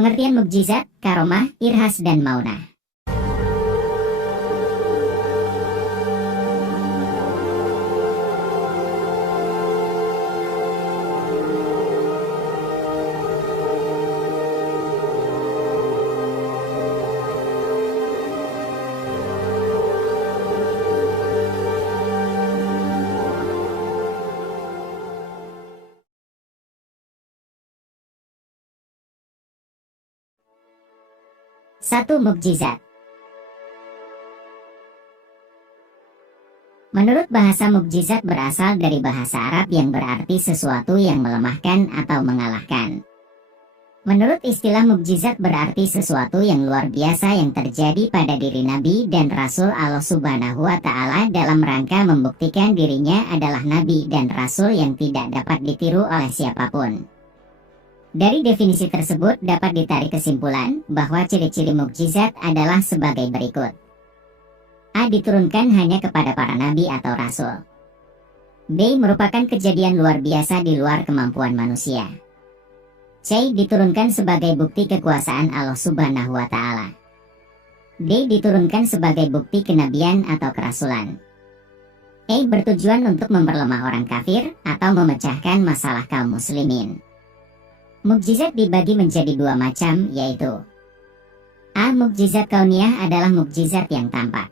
Pengertian mukjizat, karomah, irhas, dan maunah. Satu mukjizat. Menurut bahasa, mukjizat berasal dari bahasa Arab yang berarti sesuatu yang melemahkan atau mengalahkan. Menurut istilah, mukjizat berarti sesuatu yang luar biasa yang terjadi pada diri Nabi dan Rasul Allah Subhanahu wa Ta'ala dalam rangka membuktikan dirinya adalah Nabi dan Rasul yang tidak dapat ditiru oleh siapapun. Dari definisi tersebut dapat ditarik kesimpulan bahwa ciri-ciri mukjizat adalah sebagai berikut. A. Diturunkan hanya kepada para nabi atau rasul. B. Merupakan kejadian luar biasa di luar kemampuan manusia. C. Diturunkan sebagai bukti kekuasaan Allah Subhanahu wa Ta'ala. D. Diturunkan sebagai bukti kenabian atau kerasulan. E. Bertujuan untuk memperlemah orang kafir atau memecahkan masalah kaum muslimin. Mukjizat dibagi menjadi dua macam, yaitu A. Mukjizat kauniyah adalah mukjizat yang tampak.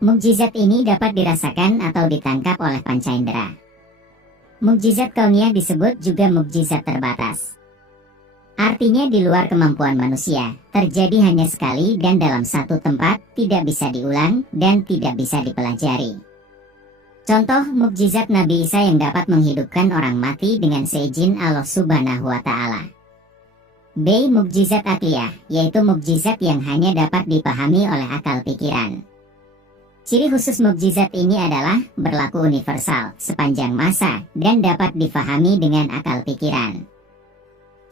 Mukjizat ini dapat dirasakan atau ditangkap oleh panca indera. Mukjizat kauniyah disebut juga mukjizat terbatas. Artinya di luar kemampuan manusia, terjadi hanya sekali dan dalam satu tempat, tidak bisa diulang dan tidak bisa dipelajari. Contoh mukjizat Nabi Isa yang dapat menghidupkan orang mati dengan seizin Allah Subhanahu wa Ta'ala. B. Mukjizat akliyah, yaitu mukjizat yang hanya dapat dipahami oleh akal pikiran. Ciri khusus mukjizat ini adalah berlaku universal, sepanjang masa, dan dapat difahami dengan akal pikiran.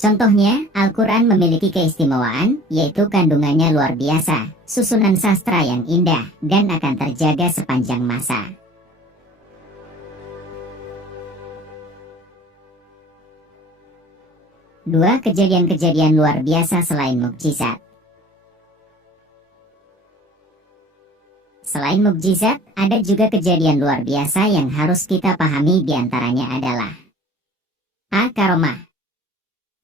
Contohnya, Al-Quran memiliki keistimewaan, yaitu kandungannya luar biasa, susunan sastra yang indah, dan akan terjaga sepanjang masa. Dua kejadian-kejadian luar biasa selain mukjizat. Selain mukjizat, ada juga kejadian luar biasa yang harus kita pahami, diantaranya adalah A. Karomah.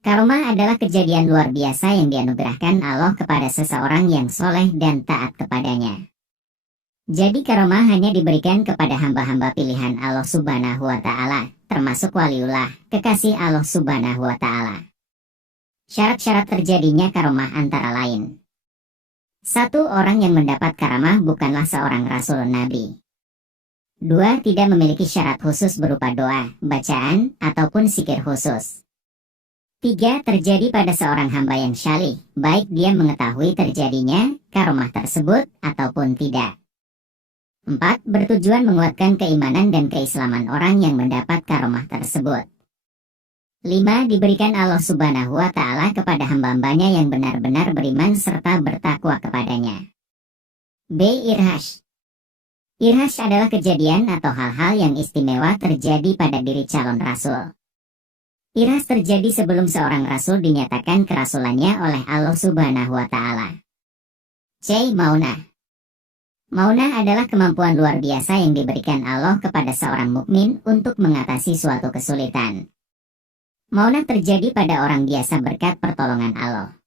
Karomah adalah kejadian luar biasa yang dianugerahkan Allah kepada seseorang yang soleh dan taat kepadanya. Jadi karomah hanya diberikan kepada hamba-hamba pilihan Allah Subhanahu wa Ta'ala, termasuk waliullah, kekasih Allah Subhanahu wa Ta'ala. Syarat-syarat terjadinya karomah antara lain. 1. Orang yang mendapat karamah bukanlah seorang rasul nabi. 2. Tidak memiliki syarat khusus berupa doa, bacaan, ataupun zikir khusus. 3. Terjadi pada seorang hamba yang syalih, baik dia mengetahui terjadinya karomah tersebut ataupun tidak. 4. Bertujuan menguatkan keimanan dan keislaman orang yang mendapat karomah tersebut. 5. Diberikan Allah Subhanahu wa Ta'ala kepada hamba-hambanya yang benar-benar beriman serta bertakwa kepadanya. B. Irhas. Irhas adalah kejadian atau hal-hal yang istimewa terjadi pada diri calon rasul. Irhas terjadi sebelum seorang rasul dinyatakan kerasulannya oleh Allah Subhanahu wa Ta'ala. C. Maunah. Maunah adalah kemampuan luar biasa yang diberikan Allah kepada seorang mukmin untuk mengatasi suatu kesulitan. Maunah terjadi pada orang biasa berkat pertolongan Allah.